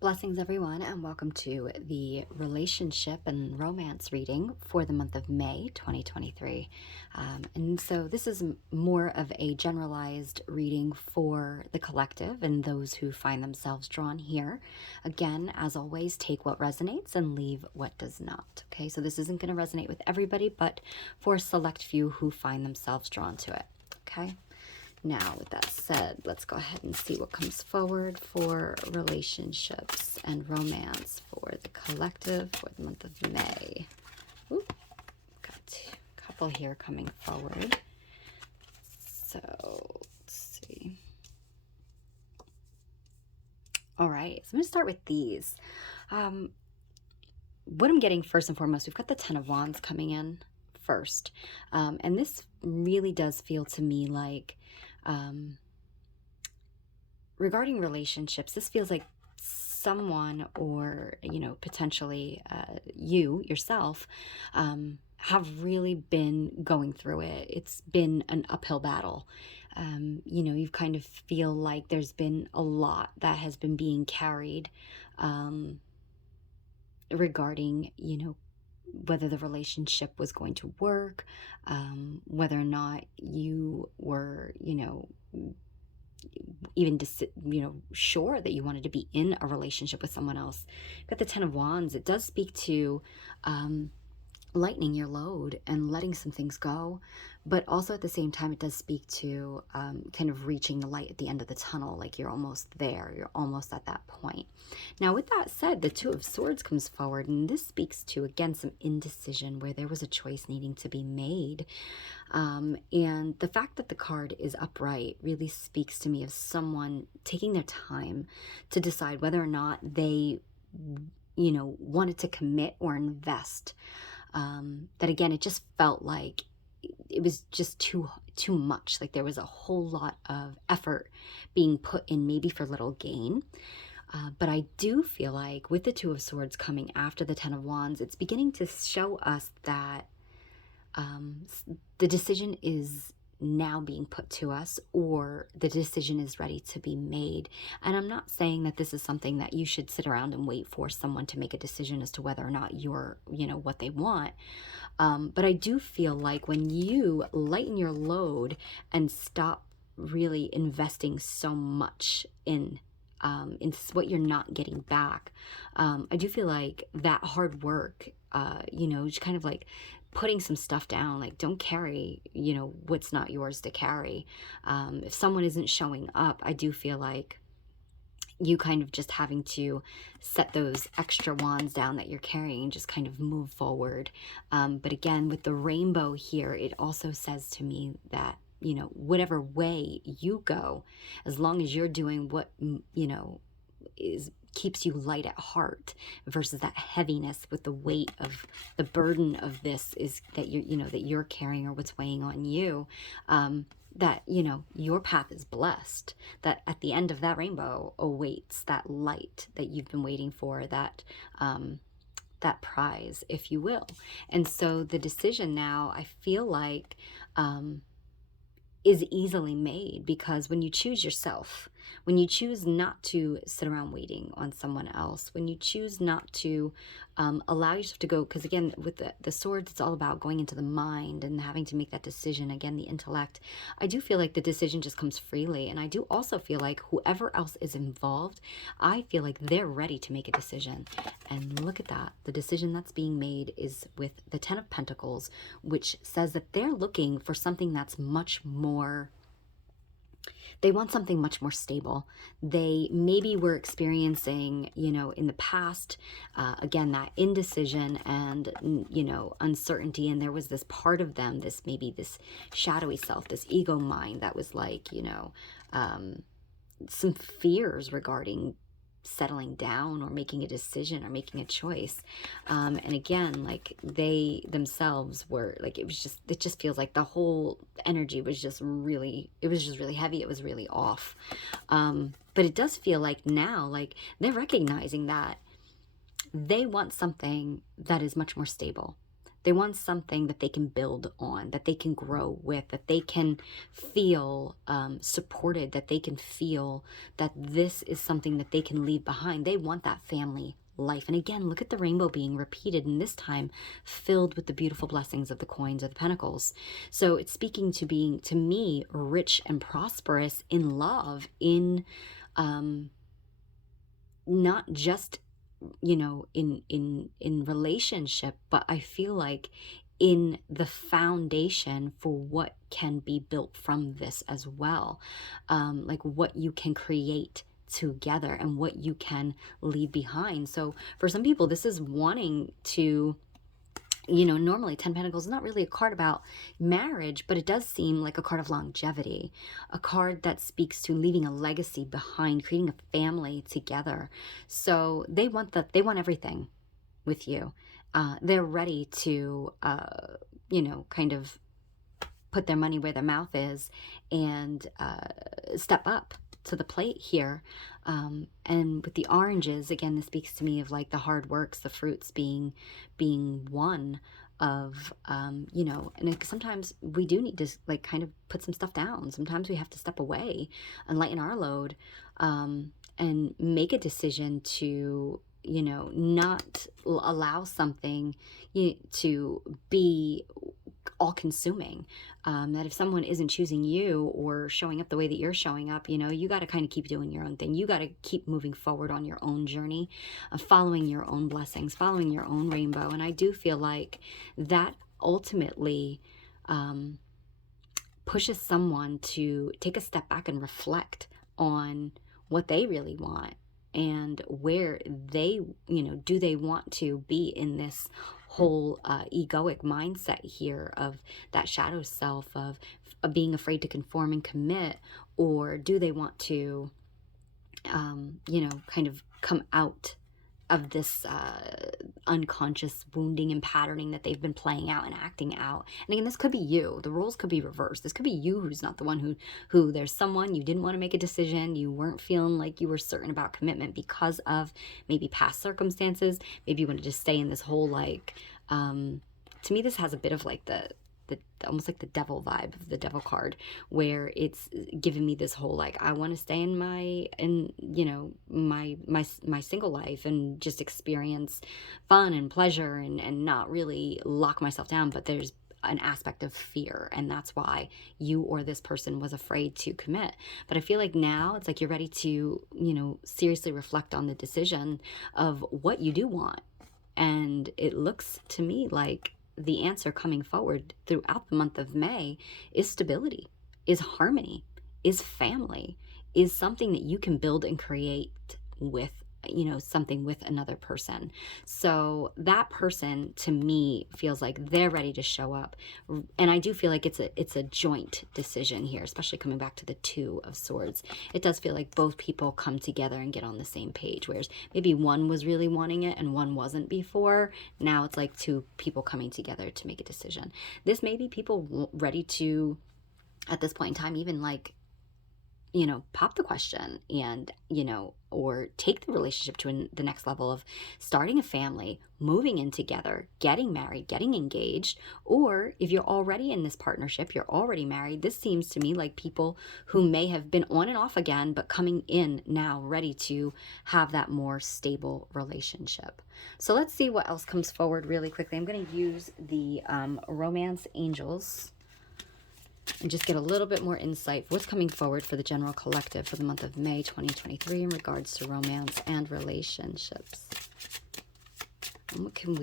Blessings, everyone, and welcome to the relationship and romance reading for the month of May 2023. And so this is more of a generalized reading for the collective and those who find themselves drawn here. Again, as always, take what resonates and leave what does not. Okay, so this isn't going to resonate with everybody, but for a select few who find themselves drawn to it. Okay. Now, with that said, let's go ahead and see what comes forward for relationships and romance for the collective for the month of May. Ooh, got a couple here coming forward. So, let's see. All right, so I'm going to start with these. What I'm getting first and foremost, we've got the Ten of Wands coming in first. And this really does feel to me like regarding relationships, this feels like someone or, potentially you yourself have really been going through it. It's been an uphill battle. You kind of feel like there's been a lot that has been being carried regarding, whether the relationship was going to work, whether or not you were, even sure that you wanted to be in a relationship with someone else. Got the Ten of Wands. It does speak to lightening your load and letting some things go, but also at the same time it does speak to kind of reaching the light at the end of the tunnel, like you're almost there, you're almost at that point. Now, with that said, the Two of Swords comes forward, and this speaks to, again, some indecision where there was a choice needing to be made. And the fact that the card is upright really speaks to me of someone taking their time to decide whether or not they wanted to commit or invest. That again, it just felt like it was just too much. Like there was a whole lot of effort being put in, maybe for little gain. But I do feel like with the Two of Swords coming after the Ten of Wands, it's beginning to show us that the decision is now being put to us, or the decision is ready to be made. And I'm not saying that this is something that you should sit around and wait for someone to make a decision as to whether or not you're, what they want. But I do feel like when you lighten your load and stop really investing so much in what you're not getting back, I do feel like that hard work, just kind of like putting some stuff down, like don't carry, what's not yours to carry. If someone isn't showing up, I do feel like you kind of just having to set those extra wands down that you're carrying and just kind of move forward. But again, with the rainbow here, it also says to me that, whatever way you go, as long as you're doing what, keeps you light at heart, versus that heaviness with the weight of the burden of this is that that you're carrying, or what's weighing on you, that your path is blessed, that at the end of that rainbow awaits that light that you've been waiting for, that that prize, if you will. And so the decision now, I feel like, is easily made, because when you choose yourself, when you choose not to sit around waiting on someone else, when you choose not to allow yourself to go, because again, with the swords, it's all about going into the mind and having to make that decision, again, the intellect. I do feel like the decision just comes freely. And I do also feel like whoever else is involved, I feel like they're ready to make a decision. And look at that. The decision that's being made is with the Ten of Pentacles, which says that they're looking for something that's much more, they want something much more stable. They maybe were experiencing, in the past, again, that indecision and, uncertainty. And there was this part of them, maybe this shadowy self, this ego mind that was like, some fears regarding settling down or making a decision or making a choice. And again, like they themselves were like, it just feels like the whole energy was just really, it was just really heavy. It was really off. But it does feel like now, like they're recognizing that they want something that is much more stable. They want something that they can build on, that they can grow with, that they can feel supported, that they can feel that this is something that they can leave behind. They want that family life. And again, look at the rainbow being repeated, and this time filled with the beautiful blessings of the coins of the pentacles. So it's speaking to being, to me, rich and prosperous in love, in not just, you know, in relationship, but I feel like in the foundation for what can be built from this as well, like what you can create together and what you can leave behind. So for some people, this is wanting to, you know, normally 10 Pentacles is not really a card about marriage, but it does seem like a card of longevity, a card that speaks to leaving a legacy behind, creating a family together. So they want they want everything with you. They're ready to, you know, kind of put their money where their mouth is and step up to the plate here. And with the oranges, again, this speaks to me of like the hard works, the fruits being one of, you know, and sometimes we do need to like kind of put some stuff down. Sometimes we have to step away and lighten our load, and make a decision to, you know, not allow something to be all consuming. That if someone isn't choosing you or showing up the way that you're showing up, you know, you got to kind of keep doing your own thing. You got to keep moving forward on your own journey, following your own blessings, following your own rainbow. And I do feel like that ultimately pushes someone to take a step back and reflect on what they really want and where they, you know, do they want to be in this whole egoic mindset here of that shadow self of being afraid to conform and commit, or do they want to, you know, kind of come out of this unconscious wounding and patterning that they've been playing out and acting out. And again, this could be you. The roles could be reversed. This could be you who's not the one who there's someone, you didn't want to make a decision. You weren't feeling like you were certain about commitment because of maybe past circumstances. Maybe you want to just stay in this whole like, to me, this has a bit of like the almost like the devil vibe of the devil card, where it's giving me this whole like, I want to stay in you know, my single life and just experience fun and pleasure and not really lock myself down. But there's an aspect of fear, and that's why you or this person was afraid to commit. But I feel like now it's like you're ready to, you know, seriously reflect on the decision of what you do want. And it looks to me like the answer coming forward throughout the month of May is stability, is harmony, is family, is something that you can build and create with, you know, something with another person. So that person to me feels like they're ready to show up. And I do feel like it's a joint decision here, especially coming back to the Two of Swords. It does feel like both people come together and get on the same page, whereas maybe one was really wanting it and one wasn't before. Now it's like two people coming together to make a decision. This may be people ready to, at this point in time, even like, you know, pop the question and, you know, or take the relationship to the next level of starting a family, moving in together, getting married, getting engaged. Or if you're already in this partnership, you're already married, this seems to me like people who may have been on and off again, but coming in now ready to have that more stable relationship. So let's see what else comes forward really quickly. I'm going to use the Romance Angels and just get a little bit more insight for what's coming forward for the general collective for the month of May 2023 in regards to romance and relationships. And what can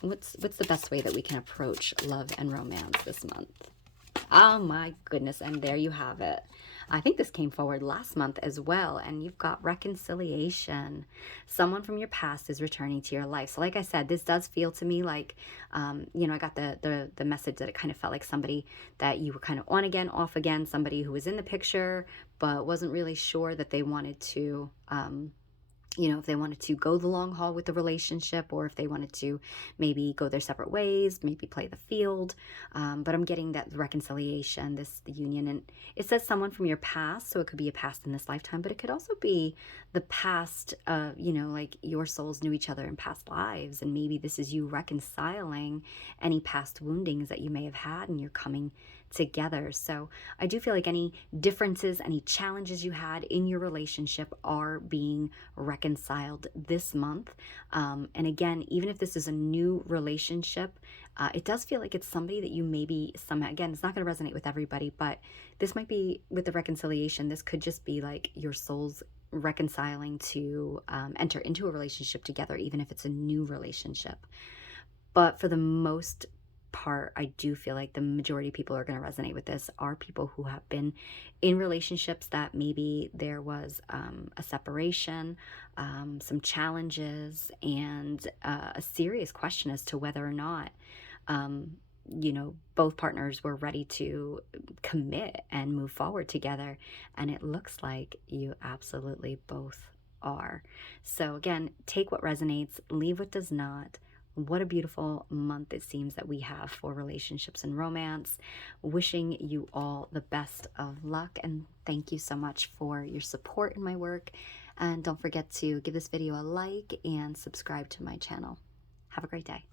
what's the best way that we can approach love and romance this month? Oh my goodness, and there you have it. I think this came forward last month as well, and you've got reconciliation. Someone from your past is returning to your life. So like I said, this does feel to me like, you know, I got the message that it kind of felt like somebody that you were kind of on again, off again, somebody who was in the picture, but wasn't really sure that they wanted to you know, if they wanted to go the long haul with the relationship, or if they wanted to maybe go their separate ways, maybe play the field. But I'm getting that reconciliation, the union. And it says someone from your past, so it could be a past in this lifetime, but it could also be the past, you know, like your souls knew each other in past lives. And maybe this is you reconciling any past woundings that you may have had, and you're coming together. So I do feel like any differences, any challenges you had in your relationship are being reconciled this month. And again, even if this is a new relationship, it does feel like it's somebody that you maybe somehow, again, it's not going to resonate with everybody, but this might be with the reconciliation. This could just be like your souls reconciling to enter into a relationship together, even if it's a new relationship. But for the most part, I do feel like the majority of people are going to resonate with this are people who have been in relationships that maybe there was a separation, some challenges, and a serious question as to whether or not, you know, both partners were ready to commit and move forward together. And it looks like you absolutely both are. So again, take what resonates, leave what does not. What a beautiful month it seems that we have for relationships and romance. Wishing you all the best of luck, and thank you so much for your support in my work. And don't forget to give this video a like and subscribe to my channel. Have a great day.